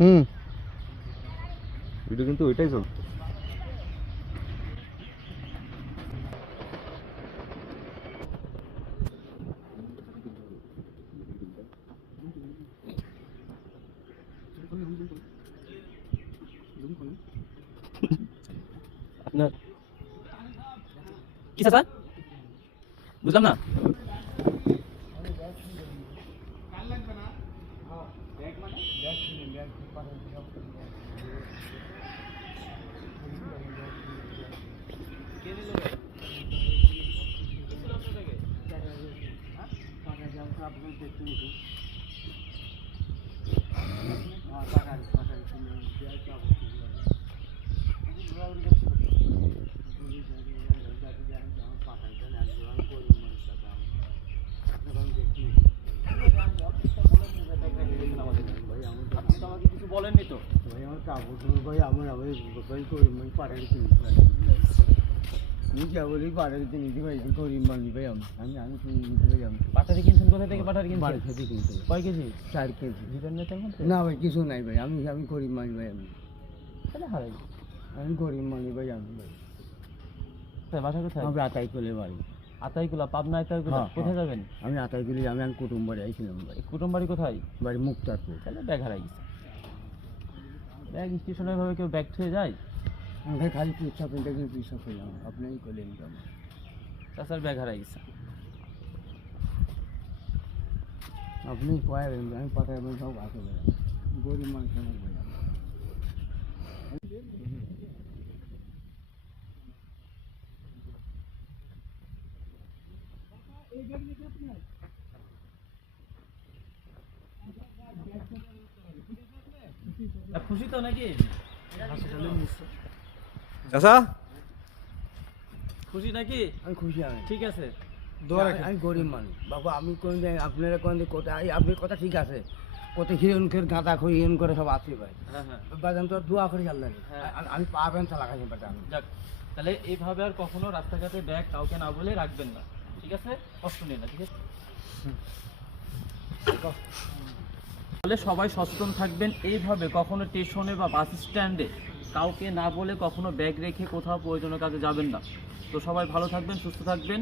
হুম। Video কিন্তু ওইটাই চলছে। আপনার কি চাচা বুঝলাম না। কিছু বলেননি তো ভাই আমার কাপড় ভাই আমার ভাই গরিব মানুষ পাঠাই কিনি ভাই আমি কেবলই পাঠাই কিনি ভাই গরিব মানুষ ভাই আমি আমি কিনতে ভাই আমি পাঠারি কিনছেন কোথা থেকে? পাঠারি কিনছেন বাড়ি থেকে কিনতে কয় কেজি? 4 কেজি। ভিতর নেতার মধ্যে না ভাই কিছু নাই ভাই আমি আমি গরিব মানুষ ভাই আমি তাহলে হারাই আমি গরিব মানুষ ভাই আমি ভাই বাসা কোথায়? আমরা আতাই কোলে বাড়ি আতাইকুলা, পাবনা আতাইকুলা। হ্যাঁ, কোথায় হ্যাঁ। যাবেন? আমি আতাই কোলে আমি কুটুম্ব বাড়ি আইছিলাম ভাই কুটুম বাড়ি কোথায়? বাড়ি মুক্তারপুর। তাহলে ব্যাগ হারাই গেছে। ব্যাগ স্টেশনে ভাবে কেউ ব্যাগ থুয়ে যায়? আমি ভাই খালি পিছা পেনটা কিন্তু পিছা পেলাম আপনাই কোলে নিতাম চাচার ব্যাগ হারাই গেছে। আপনি কয় আমি পাঠাই আমি সব আসে ভাই গরিব মানুষ আমার ভাই খুশি তো নাকি? চাচা খুশি নাকি? আমি খুশি আমি ঠিক আছে। আমি গরিব মানুষ বাবা আমি কোন আপনারা কোন কোথায় আপনার কথা ঠিক আছে কত হিরণকের গাঁদা খই হিরণ করে সব আছে ভাই হ্যাঁ হ্যাঁ বাজান তো দোয়া করে আল্লাহ হ্যাঁ। আমি পাবেন চালা খাইছেন বাটা আমি যাক, তাহলে এইভাবে আর কখনো রাস্তাঘাটে ব্যাগ কাউকে না বলে রাখবেন না, ঠিক আছে? কষ্ট নিন না, ঠিক আছে? তাহলে সবাই সচেতন থাকবেন, এইভাবে কখনো স্টেশনে বা বাস স্ট্যান্ডে কাউকে না বলে কখনো ব্যাগ রেখে কোথাও প্রয়োজনীয় কাজে যাবেন না। তো সবাই ভালো থাকবেন, সুস্থ থাকবেন।